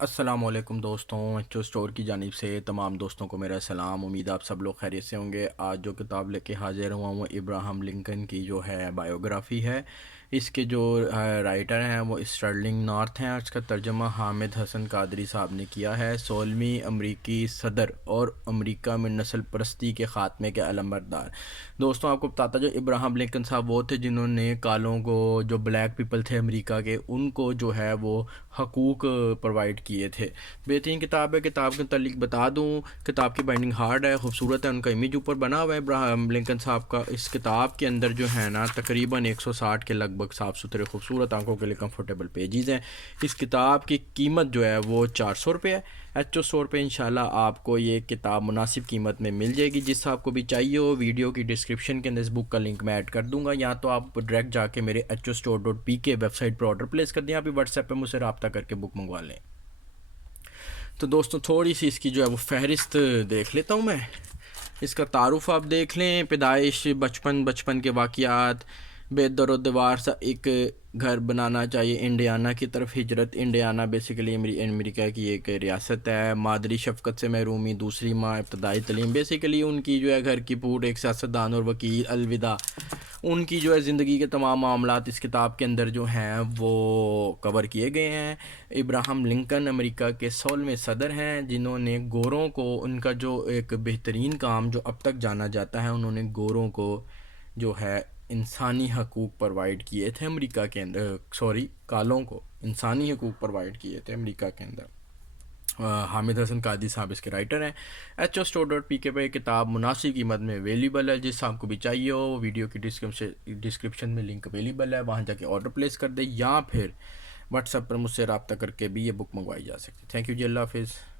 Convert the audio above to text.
السلام علیکم دوستوں، ایچو اسٹور کی جانب سے تمام دوستوں کو میرا سلام۔ امید آپ سب لوگ خیریت سے ہوں گے۔ آج جو کتاب لے کے حاضر ہوا ہوں وہ ابراہم لنکن کی جو ہے بائیوگرافی ہے۔ اس کے جو رائٹر ہیں وہ اسٹرلنگ نارتھ ہیں۔ اس کا ترجمہ حامد حسن قادری صاحب نے کیا ہے۔ 16ویں امریکی صدر اور امریکہ میں نسل پرستی کے خاتمے کے علمبردار۔ دوستوں، آپ کو بتاتا جو ابراہم لنکن صاحب وہ تھے جنہوں نے کالوں کو، جو بلیک پیپل تھے امریکہ کے، ان کو جو ہے وہ حقوق پرووائڈ کیے تھے۔ بہترین کتاب ہے۔ کتاب کے متعلق بتا دوں، کتاب کی بائنڈنگ ہارڈ ہے، خوبصورت ہے، ان کا امیج اوپر بنا ہوا ہے ابراہم لنکن صاحب کا۔ اس کتاب کے اندر جو ہے نا تقریباً 160 کے لگ بھگ صاف ستھرے خوبصورت آنکھوں کے لیے کمفرٹیبل پیجز ہیں۔ اس کتاب کی قیمت جو ہے وہ 400 روپے ہے۔ ایچ او اسٹور پہ انشاءاللہ آپ کو یہ کتاب مناسب قیمت میں مل جائے گی۔ جس آپ کو بھی چاہیے ہو، ویڈیو کی ڈسکرپشن کے اندر اس بک کا لنک میں ایڈ کر دوں گا، یا تو آپ ڈائریکٹ جا کے میرے HOStore.pk ویب سائٹ پر آرڈر پلیس کر دیں، آپ بھی واٹس ایپ پہ مجھ سے رابطہ کر کے بک منگوا لیں۔ تو دوستوں، تھوڑی سی اس کی جو ہے وہ فہرست دیکھ لیتا ہوں میں۔ اس کا تعارف آپ دیکھ لیں۔ پیدائش، بچپن کے واقعات، بے در و دیوار سا ایک گھر بنانا چاہیے، انڈیانا کی طرف ہجرت۔ انڈیانا بیسیکلی امریکہ کی ایک ریاست ہے۔ مادری شفقت سے محرومی، دوسری ماں، ابتدائی تعلیم، بیسیکلی ان کی جو ہے گھر کی پوٹ، ایک سیاستدان اور وکیل، الوداع، ان کی جو ہے زندگی کے تمام معاملات اس کتاب کے اندر جو ہیں وہ کور کیے گئے ہیں۔ ابراہم لنکن امریکہ کے 16ویں صدر ہیں، جنہوں نے گوروں کو، ان کا جو ایک بہترین کام جو اب تک جانا جاتا ہے، انہوں نے گوروں کو جو ہے انسانی حقوق پرووائڈ کیے تھے امریکہ کے اندر، کالوں کو انسانی حقوق پرووائڈ کیے تھے امریکہ کے اندر۔ حامد حسن قادری صاحب اس کے رائٹر ہیں۔ HOStore.pk پہ یہ کتاب مناسب قیمت میں اویلیبل ہے۔ جس آپ کو بھی چاہیے ہو، ویڈیو کی ڈسکرپشن میں لنک اویلیبل ہے، وہاں جا کے آرڈر پلیس کر دیں، یا پھر واٹس ایپ پر مجھ سے رابطہ کر کے بھی یہ بک منگوائی جا سکتی ہے۔ تھینک یو جی، اللہ حافظ۔